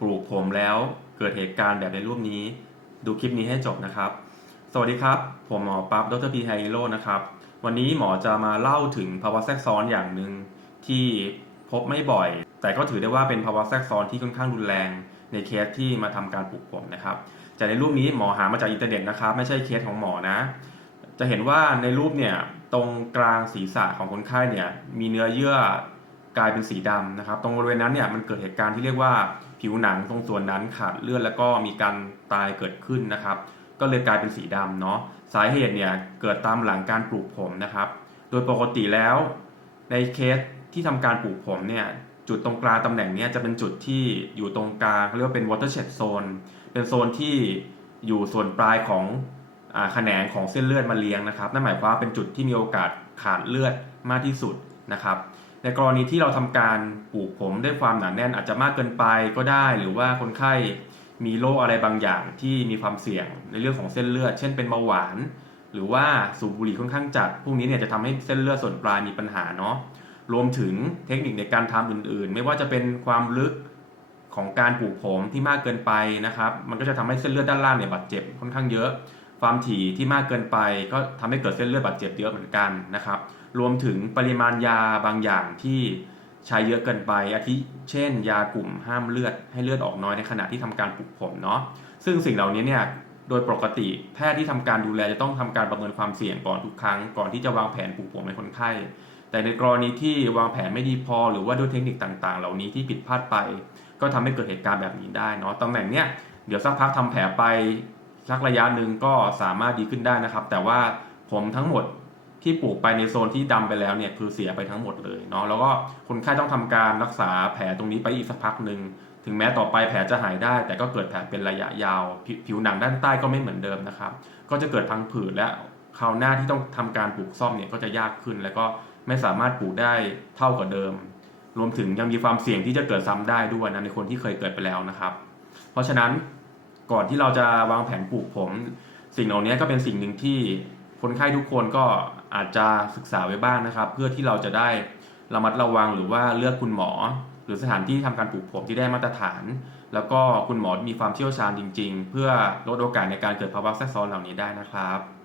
ปลูกผมแล้วเกิดเหตุการณ์แบบในรูปนี้ ดูคลิปนี้ให้จบนะครับ สวัสดีครับ ผมหมอปั๊บดรพีไฮโรนะครับ วันนี้หมอจะมาเล่าถึงภาวะแทรกซ้อนอย่างหนึ่งที่พบไม่บ่อย แต่ก็ถือได้ว่าเป็นภาวะแทรกซ้อนที่ค่อนข้างรุนแรง ในเคสที่มาทำการปลูกผมนะครับจากในรูปนี้หมอหามาจากอินเทอร์เน็ตนะครับ ไม่ใช่เคสของหมอนะ จะเห็นว่าในรูปเนี่ยตรงกลางศีรษะของคนไข้เนี่ยมีเนื้อเยื่อกลายเป็นสีดำนะครับ ตรงบริเวณนั้นเนี่ยมันเกิดเหตุการณ์ที่เรียกว่า ผิวหนังตรงส่วนนั้นขาดเลือดแล้วก็มีการตายเกิดขึ้นนะครับ ก็เลยกลายเป็นสีดำเนาะสาเหตุเนี่ยเกิดตามหลังการปลูกผมนะครับ โดยปกติแล้ว ในเคสที่ทำการปลูกผมเนี่ยจุดตรงกลางตำแหน่งนี้จะเป็นจุดที่อยู่ตรงกลางเขาเรียกว่าเป็น watershed zone เป็นโซนที่อยู่ส่วนปลายของอแขนงของเส้นเลือดมาเลี้ยงนะครับ นั่นหมายความว่าเป็นจุดที่มีโอกาสขาดเลือดมากที่สุดนะครับ ในกรณีที่เราทำการปลูกผมด้วยความหนาแน่นอาจจะมากเกินไปก็ได้ หรือว่าคนไข้มีโรคอะไรบางอย่างที่มีความเสี่ยงในเรื่องของเส้นเลือด เช่นเป็นเบาหวาน หรือว่าสูบบุหรี่ค่อนข้างจัด พวกนี้เนี่ยจะทำให้เส้นเลือดส่วนปลายมีปัญหาเนาะรวมถึงเทคนิคในการทำอื่นๆ ไม่ว่าจะเป็นความลึกของการปลูกผมที่มากเกินไปนะครับ มันก็จะทำให้เส้นเลือดด้านล่างเนี่ยบาดเจ็บค่อนข้างเยอะ ความถี่ที่มากเกินไป ก็ทำให้เกิดเส้นเลือดบาดเจ็บเยอะเหมือนกันนะครับ รวมถึงปริมาณยาบางอย่างที่ใช้เยอะเกินไป อาทิเช่น ยากลุ่มห้ามเลือดให้เลือดออกน้อยในขณะที่ทำการปลูกผมเนาะซึ่งสิ่งเหล่านี้เนี่ยโดยปกติแพทย์ที่ทำการดูแลจะต้องทำการประเมินความเสี่ยงก่อนทุกครั้งก่อนที่จะวางแผนปลูกผมในคนไข้ แต่ในกรณีที่วางแผนไม่ดีพอ หรือว่าด้วยเทคนิคต่างๆ เหล่านี้ที่ผิดพลาดไป ก็ทำให้เกิดเหตุการณ์แบบนี้ได้เนาะตำแหน่งเนี้ยเดี๋ยวสักพักทำแผลไป สักระยะหนึ่งก็สามารถดีขึ้นได้นะครับ แต่ว่าผมทั้งหมดที่ปลูกไปในโซนที่ดำไปแล้วเนี่ยคือเสียไปทั้งหมดเลยเนาะแล้วก็คนไข้ต้องทำการรักษาแผลตรงนี้ไปอีกสักพักหนึ่งถึงแม้ต่อไปแผลจะหายได้ แต่ก็เกิดแผลเป็นระยะยาวผผิวหนังด้านใต้ก็ไม่เหมือนเดิมนะครับ ก็จะเกิดพังผืดและคราวหน้าที่ต้องทำการปลูกซ่อมเนี่ยก็จะยากขึ้น แล้วก็ไม่สามารถปลูกได้เท่ากับเดิม รวมถึงยังมีความเสี่ยงที่จะเกิดซ้ำได้ด้วยนะในคนที่เคยเกิดไปแล้วนะครับ เพราะฉะนั้น ก่อนที่เราจะวางแผนปลูกผม สิ่งเหล่านี้ก็เป็นสิ่งหนึ่งที่คนไข้ทุกคนก็อาจจะศึกษาไว้บ้างนะครับ เพื่อที่เราจะได้ระมัดระวังหรือว่าเลือกคุณหมอ หรือสถานที่ทำการปลูกผมที่ได้มาตรฐาน แล้วก็คุณหมอมีความเชี่ยวชาญจริง ๆ เพื่อลดโอกาสในการเกิดภาวะแทรกซ้อนเหล่านี้ได้นะครับ